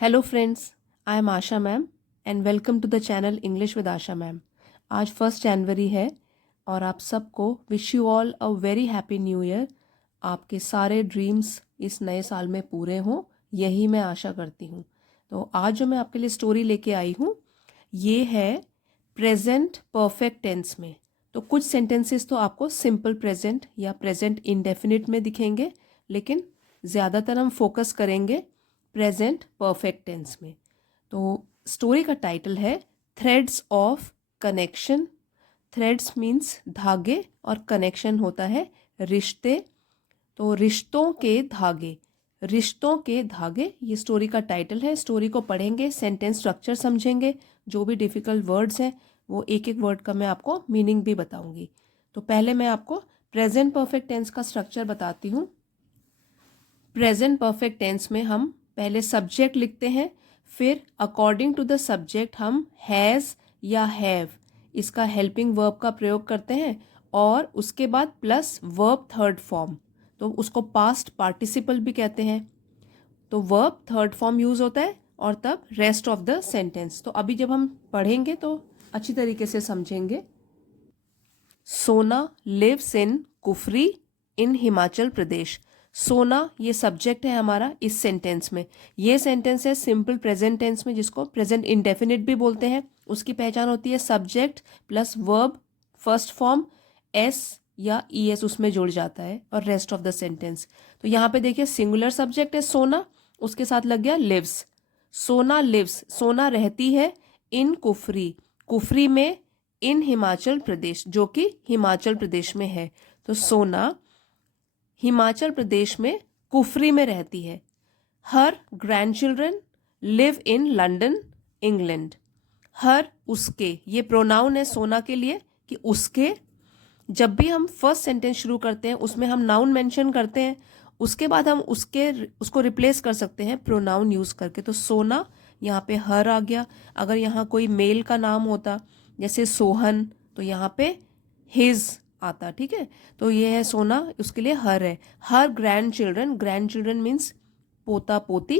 Hello friends, I am Asha ma'am and welcome to the channel English with Asha ma'am. आज 1 जनवरी है और आप सबको wish you all a very happy new year. आपके सारे ड्रीम्स इस नए साल में पूरे हों, यही मैं आशा करती हूँ। तो आज जो मैं आपके लिए स्टोरी लेके आई हूँ ये है प्रेजेंट परफेक्ट टेंस में। तो कुछ सेंटेंसेस तो आपको सिंपल प्रेजेंट या प्रेजेंट इंडेफिनिट में दिखेंगे, लेकिन ज़्यादातर हम फोकस करेंगे प्रेजेंट परफेक्ट टेंस में। तो स्टोरी का टाइटल है threads of connection. Threads means धागे और कनेक्शन होता है रिश्ते। तो रिश्तों के धागे, रिश्तों के धागे, ये स्टोरी का टाइटल है। स्टोरी को पढ़ेंगे, सेंटेंस स्ट्रक्चर समझेंगे, जो भी डिफ़िकल्ट वर्ड्स हैं वो एक एक वर्ड का मैं आपको मीनिंग भी बताऊंगी। तो पहले मैं आपको प्रेजेंट परफेक्ट टेंस का स्ट्रक्चर बताती हूँ। प्रेजेंट परफेक्ट टेंस में हम पहले सब्जेक्ट लिखते हैं, फिर अकॉर्डिंग टू द सब्जेक्ट हम हैज़ या हैव इसका हेल्पिंग वर्ब का प्रयोग करते हैं, और उसके बाद प्लस वर्ब थर्ड फॉर्म, तो उसको पास्ट पार्टिसिपल भी कहते हैं। तो वर्ब थर्ड फॉर्म यूज़ होता है और तब रेस्ट ऑफ द सेंटेंस। तो अभी जब हम पढ़ेंगे तो अच्छी तरीके से समझेंगे। सोना लिव्स इन कुफरी इन हिमाचल प्रदेश। सोना ये सब्जेक्ट है हमारा इस सेंटेंस में। ये सेंटेंस है सिंपल प्रेजेंट टेंस में, जिसको प्रेजेंट इंडेफिनिट भी बोलते हैं। उसकी पहचान होती है subject plus verb first form S या ई एस उसमें जुड़ जाता है और रेस्ट ऑफ द सेंटेंस। तो यहाँ पे देखिए सिंगुलर सब्जेक्ट है सोना, उसके साथ लग गया लिव्स। सोना लिव्स, सोना रहती है इन कुफरी, कुफरी में, इन हिमाचल प्रदेश जो कि हिमाचल प्रदेश में है। तो सोना हिमाचल प्रदेश में कुफरी में रहती है। Her grand children live in London England. Her उसके, ये प्रोनाउन है सोना के लिए कि उसके। जब भी हम फर्स्ट सेंटेंस शुरू करते हैं उसमें हम नाउन मेंशन करते हैं, उसके बाद हम उसको रिप्लेस कर सकते हैं प्रोनाउन यूज करके। तो सोना यहाँ पे हर आ गया। अगर यहाँ कोई मेल का नाम होता जैसे सोहन तो यहाँ पे हिज आता, ठीक है। तो ये है सोना, उसके लिए हर है। हर ग्रैंड चिल्ड्रन मीन्स पोता पोती,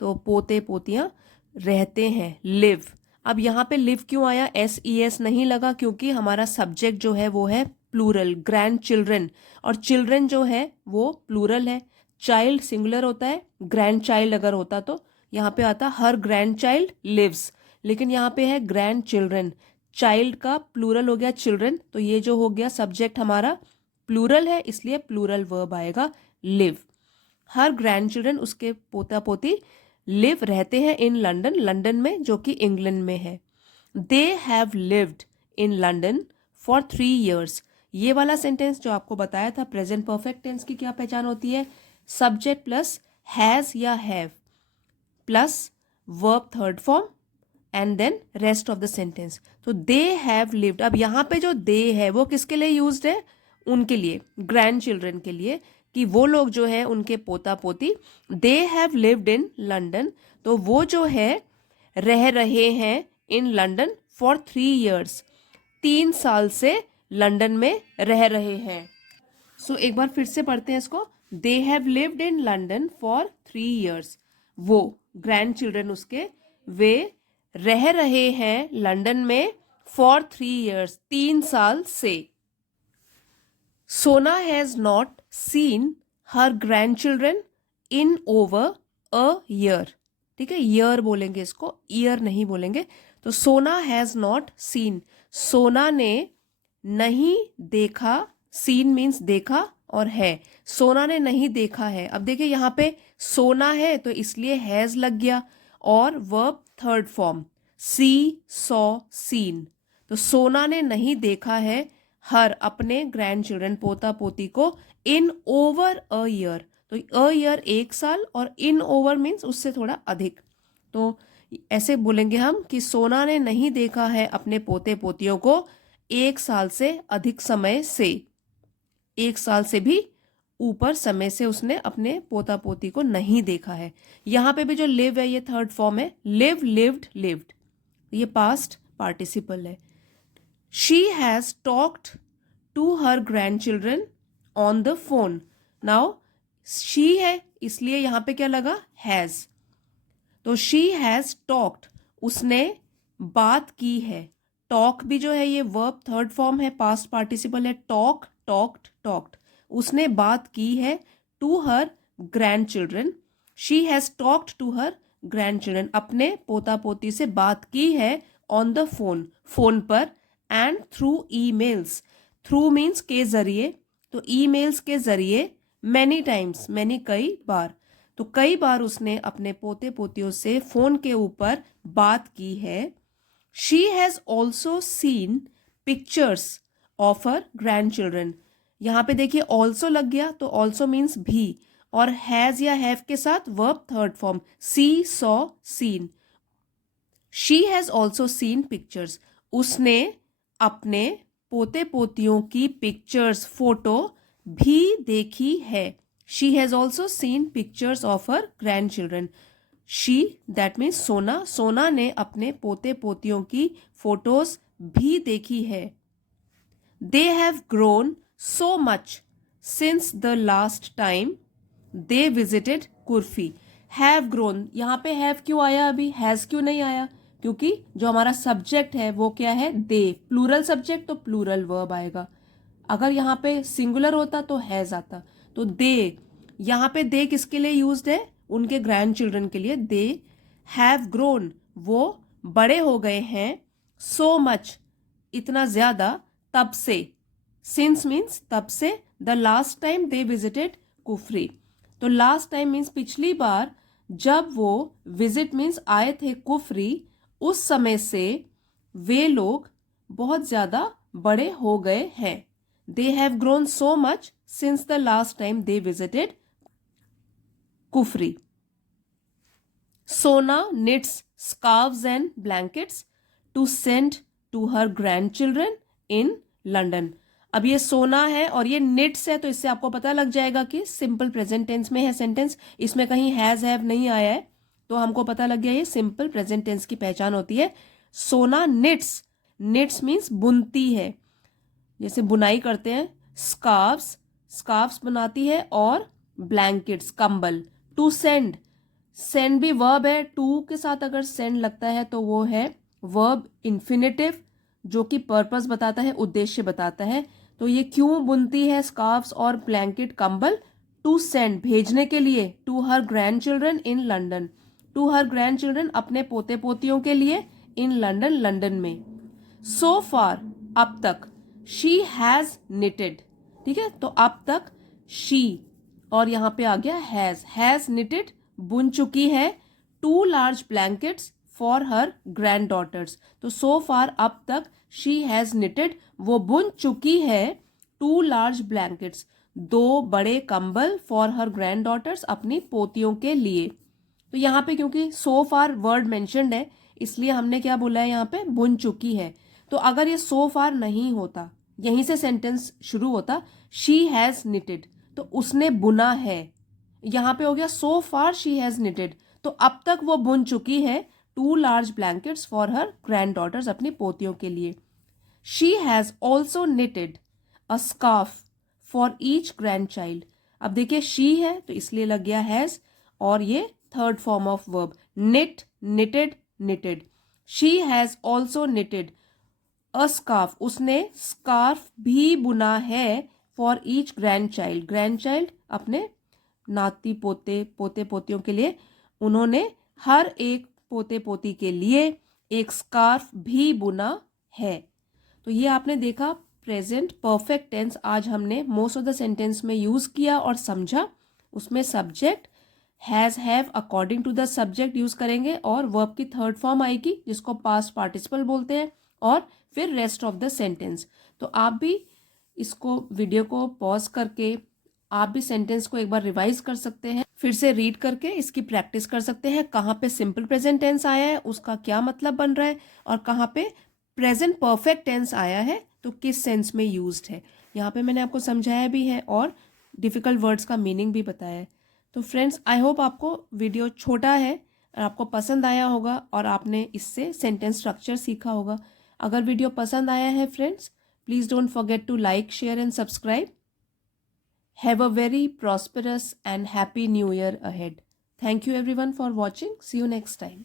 तो पोते पोतियाँ रहते हैं, लिव। अब यहाँ पे लिव क्यों आया, एस ई एस नहीं लगा, क्योंकि हमारा सब्जेक्ट जो है वो है प्लूरल, ग्रैंड चिल्ड्रन, और चिल्ड्रन जो है वो प्लूरल है। चाइल्ड सिंगुलर होता है, ग्रैंड चाइल्ड अगर होता तो यहाँ पे आता हर ग्रैंड चाइल्ड लिव्स, लेकिन यहाँ पे है ग्रैंड चिल्ड्रन। चाइल्ड का प्लूरल हो गया चिल्ड्रन, तो ये जो हो गया सब्जेक्ट हमारा प्लूरल है, इसलिए प्लूरल वर्ब आएगा लिव। हर ग्रैंड चिल्ड्रन, उसके पोता पोती, लिव रहते हैं इन लंदन, लंदन में जो कि इंग्लैंड में है। They have lived in London for 3 years। ये वाला सेंटेंस जो आपको बताया था प्रेजेंट परफेक्ट टेंस की क्या पहचान होती है, सब्जेक्ट प्लस हैज या have plus verb third form and then rest of the sentence. तो दे हैव लिव्ड, अब यहाँ पे जो दे है वो किसके लिए यूज्ड है, उनके लिए, ग्रैंड चिल्ड्रन के लिए, कि वो लोग जो है उनके पोता पोती। They have lived in London, तो वो जो है रह रहे हैं इन लंदन फॉर 3 years, 3 साल से लंदन में रह रहे हैं। सो एक बार फिर से पढ़ते हैं इसको। They have lived in London for 3 years, वो ग्रैंड चिल्ड्रन उसके, वे रह रहे हैं लंदन में फॉर 3 years, 3 साल से। सोना has not seen her grand children in over a year, ठीक है, ईयर बोलेंगे इसको, ईयर नहीं बोलेंगे। तो सोना हैज नॉट सीन, सोना ने नहीं देखा, सीन मीन्स देखा और है, सोना ने नहीं देखा है। अब देखिए यहाँ पे सोना है तो इसलिए हैज लग गया, और verb third form see saw seen. तो सोना ने नहीं देखा है हर अपने ग्रैंड चिल्ड्रन पोता पोती को इन ओवर अ ईयर, तो अ ईयर 1 साल और इन ओवर मीन्स उससे थोड़ा अधिक। तो ऐसे बोलेंगे हम कि सोना ने नहीं देखा है अपने पोते पोतियों को 1 साल से अधिक समय से, 1 साल से भी ऊपर समय से उसने अपने पोता पोती को नहीं देखा है। यहाँ पे भी जो लिव है ये थर्ड फॉर्म है, लिव लिव्ड लिव्ड, ये पास्ट पार्टिसिपल है। She has talked to her grand children on the phone. Now she है इसलिए यहाँ पे क्या लगा, हैज। तो शी हैज़ टॉक्ड, उसने बात की है। टॉक भी जो है ये वर्ब थर्ड फॉर्म है, पास्ट पार्टिसिपल है। टॉक, टॉक्ड, टॉक्ड, उसने बात की है to her grand children. She has talked to her grand children, अपने पोता पोती से बात की है ऑन द फोन, फोन पर, and through emails. Through means के जरिए, तो ईमेल्स के जरिए, मैनी टाइम्स, मैनी कई बार, तो कई बार उसने अपने पोते पोतियों से फोन के ऊपर बात की है। She has also seen pictures of her grand children. यहाँ पे देखिए ऑल्सो लग गया, तो ऑल्सो मीन्स भी, और हैज या हैव के साथ verb third form, see, saw, seen. She has also seen pictures, उसने अपने पोते पोतियों की पिक्चर्स, फोटो भी देखी है। She has also seen pictures of her grand children. She that means सोना, सोना ने अपने पोते पोतियों की फोटोज भी देखी है। They have grown so much since the last time they visited कुर्फी। हैव ग्रोन, यहाँ पे हैव क्यों आया, अभी हैज क्यों नहीं आया? क्योंकि जो हमारा सब्जेक्ट है वो क्या है, दे। प्लूरल सब्जेक्ट तो प्लूरल वर्ब आएगा। अगर यहाँ पे सिंगुलर होता तो हैज आता। तो दे, यहाँ पे दे किसके लिए यूज्ड है, उनके ग्रैंड चिल्ड्रन के लिए। दे हैव ग्रोन, वो बड़े हो गए हैं, सो मच, इतना ज्यादा, तब से। सिंस मीन्स तब से, the last time they visited Kufri, तो लास्ट टाइम मीन्स पिछली बार जब वो विजिट मीन्स आए थे कुफरी, उस समय से वे लोग बहुत ज्यादा बड़े हो गए हैं। दे have grown so much since the last time they visited Kufri. सोना knits scarves and blankets to send to her grandchildren in London। अब ये सोना है और ये knits है, तो इससे आपको पता लग जाएगा कि सिंपल प्रेजेंट टेंस में है सेंटेंस। इसमें कहीं हैज हैव नहीं आया है, तो हमको पता लग गया ये सिंपल प्रेजेंट टेंस की पहचान होती है। सोना knits, knits मीन्स बुनती है, जैसे बुनाई करते हैं। स्कार्फ्स, स्कार्फ्स बनाती है, और ब्लैंकेट्स, कंबल। टू सेंड, सेंड भी वर्ब है, टू के साथ अगर सेंड लगता है तो वो है वर्ब इन्फिनेटिव, जो कि पर्पस बताता है, उद्देश्य बताता है। तो ये क्यों बुनती है स्कार्फ्स और ब्लैंकेट, कंबल? टू सेंड, भेजने के लिए, to her grand children in London, to her grand children, अपने पोते पोतियों के लिए, इन लंदन, लंदन में। सो फार, अब तक, शी हैज निटेड, ठीक है, तो अब तक शी, और यहाँ पे आ गया हैज निटेड, बुन चुकी है, two large blankets for her granddaughters. तो सो फार, अब तक, शी हैज निटेड, वो बुन चुकी है, टू लार्ज ब्लैंकेट्स, दो बड़े कंबल, फॉर हर ग्रैंड डॉटर्स, अपनी पोतियों के लिए। तो यहाँ पे क्योंकि सो फार वर्ड मेंशन्ड है, इसलिए हमने क्या बोला है, यहाँ पे बुन चुकी है। तो अगर ये सो फार नहीं होता, यहीं से सेंटेंस शुरू होता, शी हैज निटेड, तो उसने बुना है। यहाँ पे हो गया so far she has knitted, तो अब तक वो बुन चुकी है, two large blankets for her granddaughters, अपनी पोतियों के लिए। She has also knitted a scarf for each grandchild. अब देखिए शी है तो इसलिए लग गया हैज, और ये third form of verb, knit, knitted, knitted. She has also knitted a scarf, उसने स्कार्फ भी बुना है, for each grandchild, grandchild अपने नाती पोते, पोते पोतियों के लिए, उन्होंने हर एक पोते पोती के लिए एक स्कार्फ भी बुना है। तो ये आपने देखा प्रेजेंट परफेक्ट टेंस, आज हमने मोस्ट ऑफ द सेंटेंस में यूज किया और समझा। उसमें subject has have according to the subject use करेंगे, और वर्ब की थर्ड फॉर्म आएगी जिसको पास्ट पार्टिसिपल बोलते हैं, और फिर रेस्ट ऑफ द सेंटेंस। तो आप भी इसको, वीडियो को पॉज करके आप भी सेंटेंस को एक बार रिवाइज कर सकते हैं, फिर से रीड करके इसकी प्रैक्टिस कर सकते हैं। कहाँ पे सिंपल प्रेजेंट टेंस आया है, उसका क्या मतलब बन रहा है, और कहाँ पे प्रेजेंट परफेक्ट टेंस आया है तो किस सेंस में यूज्ड है। यहाँ पे मैंने आपको समझाया भी है और डिफिकल्ट वर्ड्स का मीनिंग भी बताया है। तो फ्रेंड्स, आई होप आपको वीडियो छोटा है और आपको पसंद आया होगा, और आपने इससे सेंटेंस स्ट्रक्चर सीखा होगा। अगर वीडियो पसंद आया है friends, please don't forget to like, share and subscribe. Have a very prosperous and happy new year ahead. Thank you everyone for watching. See you next time.